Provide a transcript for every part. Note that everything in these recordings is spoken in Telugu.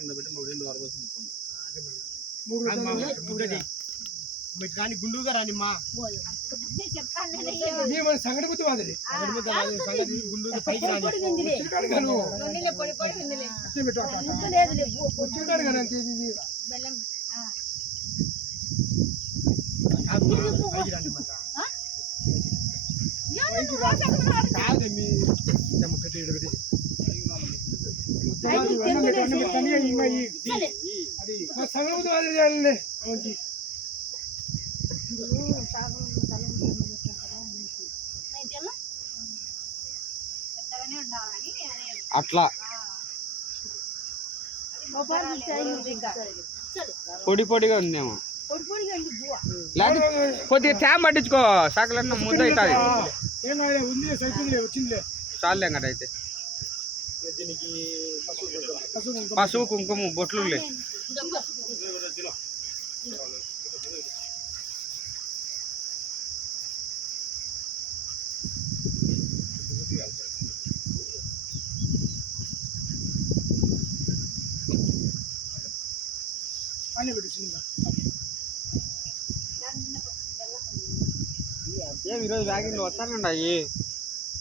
మీద పెట్టి మళ్ళీ రెండు వారం ముక్కోండి. రాని గుండుగా రాని మా సంగటి గుర్తు సంగతి గుండుగా పైకి రాని వచ్చిన అంతే పైకి రాని. కాదు మీ చెమ్మ పెట్టి. అట్లా. పొడి పొడిగా ఉందేమో. కొద్దిగా తేమ పట్టించుకో సకలన్న ముద్ద అవుతుంది. చాలే అయితే. పసుపు కుంకుమ. బొట్లు అన్నీ పెట్టు చిన్నగా. ఏం ఈరోజు వ్యాగింగ్లో వస్తానండి అయ్యి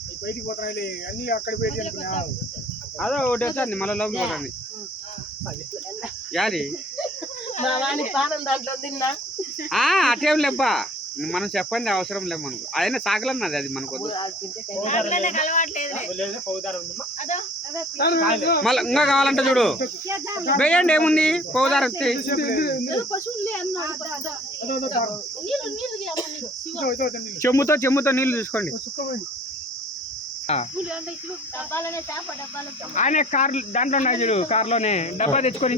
ఈ బయటికి పోతున్నాయి అన్ని అక్కడ పెట్టి అనుకున్నా అదే ఒకటి వచ్చాను మళ్ళీ లోపల పోరండి యాది? అటేం లేబ్బా. మనం చెప్పండి అవసరం లేదు మనకు. అయినా సాగలన్నది అది మనకు. మళ్ళీ ఇంకా కావాలంటే చూడు. వేయండి ఏముంది? పౌదారు. చెమ్ముతో చెమ్ముతో నీళ్ళు చూసుకోండి. ఆయన కార్ దాంట్లో ఉన్నాయి చూడు కార్లోనే. డబ్బా తెచ్చుకొని.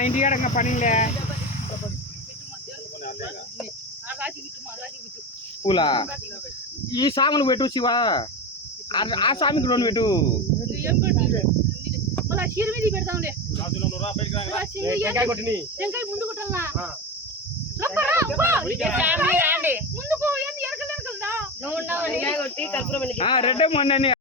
ఇంటికాడ ఇంకా పనిలే పూలా? ఈ సాములు పెట్టు శివ. ఆ- ఆ స్వామికి రెండు పెట్టు. మళ్ళా చీర మీద పెడతాంలే ముందు కొట్టాలా ఆ. రబ్బరా, అబ్బా, ఇది ముందు పో ఏంది ఎరకలు ఎరకలు దా ఆ రెడ్డే మొన్న